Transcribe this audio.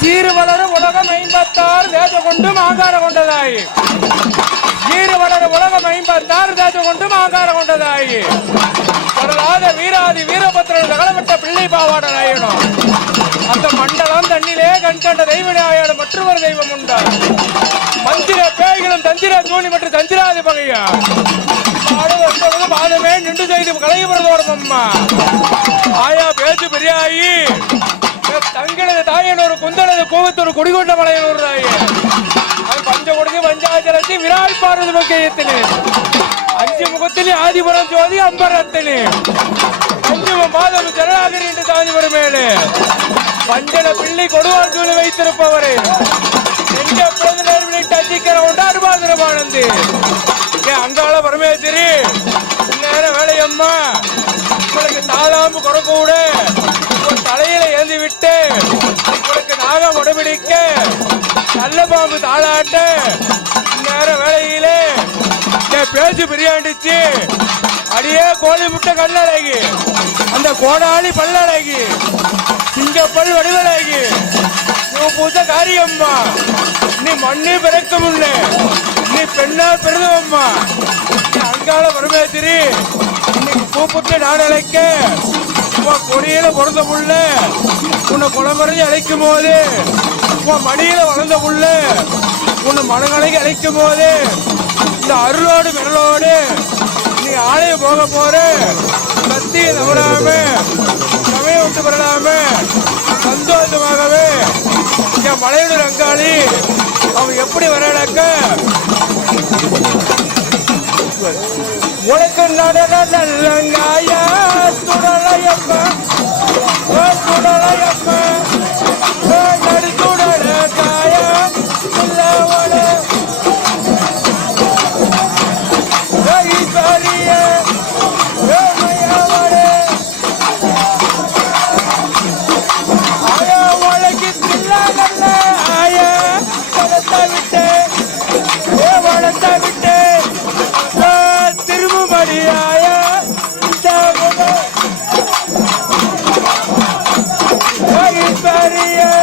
சீறு வளர உலகம் 56 தேச கொண்டு மாங்கார கொண்டதாயி சீறு வளர உலகம் 56 தேச கொண்டு மாங்கார கொண்டதாயி வரலாத வீராதி வீரபத்திரன் தகலப்பட்ட பிள்ளை பாவாட நாயனும் அந்த மண்டலம் தண்ணிலே கண் கண்ட தெய்வ நாயாடு மற்றொரு தெய்வம் உண்டா மந்திர பேய்களும் தந்திர தூணி மற்றும் தந்திராதி பகையா பாதமே நின்று செய்து கலைபுரதோடும் அம்மா ஆயா பேச்சு பெரியாயி தங்களது தாயனூர் குந்தனது கூவத்தூர் குடிகொண்ட மலையனூர் தாயே அது பஞ்சகுடிக்கு பஞ்சாச்சரத்தி விரால் பார்வதி முக்கியத்தினே 5 முகத்திலே ஆதிபுரம் ஜோதி அம்பரத்தினே 5 மாதம் ஜனநாயகர் என்று தாதிபுரம் மேலே பஞ்சன பிள்ளை கொடுவாள் சூழி வைத்திருப்பவரே எங்க பிறந்த நேர்வினை தச்சிக்கிற உண்டு அருபாதிரமானந்து அங்காள பரமேஸ்வரி நேர வேலையம்மா உங்களுக்கு தாளாம்பு கொடக்கூட தலையில ஏந்தி விட்டு உங்களுக்கு நாகம் உடம்பிடிக்க நல்ல பாம்பு தாளாட்ட நேர வேலையிலே பேச்சு பிரியாண்டிச்சு அடியே கோழி முட்டை கல்லழகி அந்த கோடாளி பல்லழகி சிங்கப்பல் வடிவழகி பூத்த காரியம்மா நீ மண்ணு பிறக்க முன்ன நீ பெண்ணா பெருதவம்மா அங்காள பரமேஸ்வரி இன்னைக்கு கூப்பிட்டு நான் அழைக்க உன் கொடியில பிறந்த புள்ள உன்னை குளமறைஞ்சு அழைக்கும் போது உன் மடியில வளர்ந்த புள்ள உன்னை மனங்கலைக்கு அழைக்கும் போது இந்த அருளோடு மிரளோடு நீ ஆலய போக போற சத்தியை தவறாம சமயம் விட்டு பெறலாம சந்தோஷமாகவே என் மலையோட ரங்காளி அவன் எப்படி வரலக்க உனக்கு நடன நல்லங்காய துடலையப்ப துடலையப்ப நடு துடல காய இல்லவள ஈஸ்வரிய Maria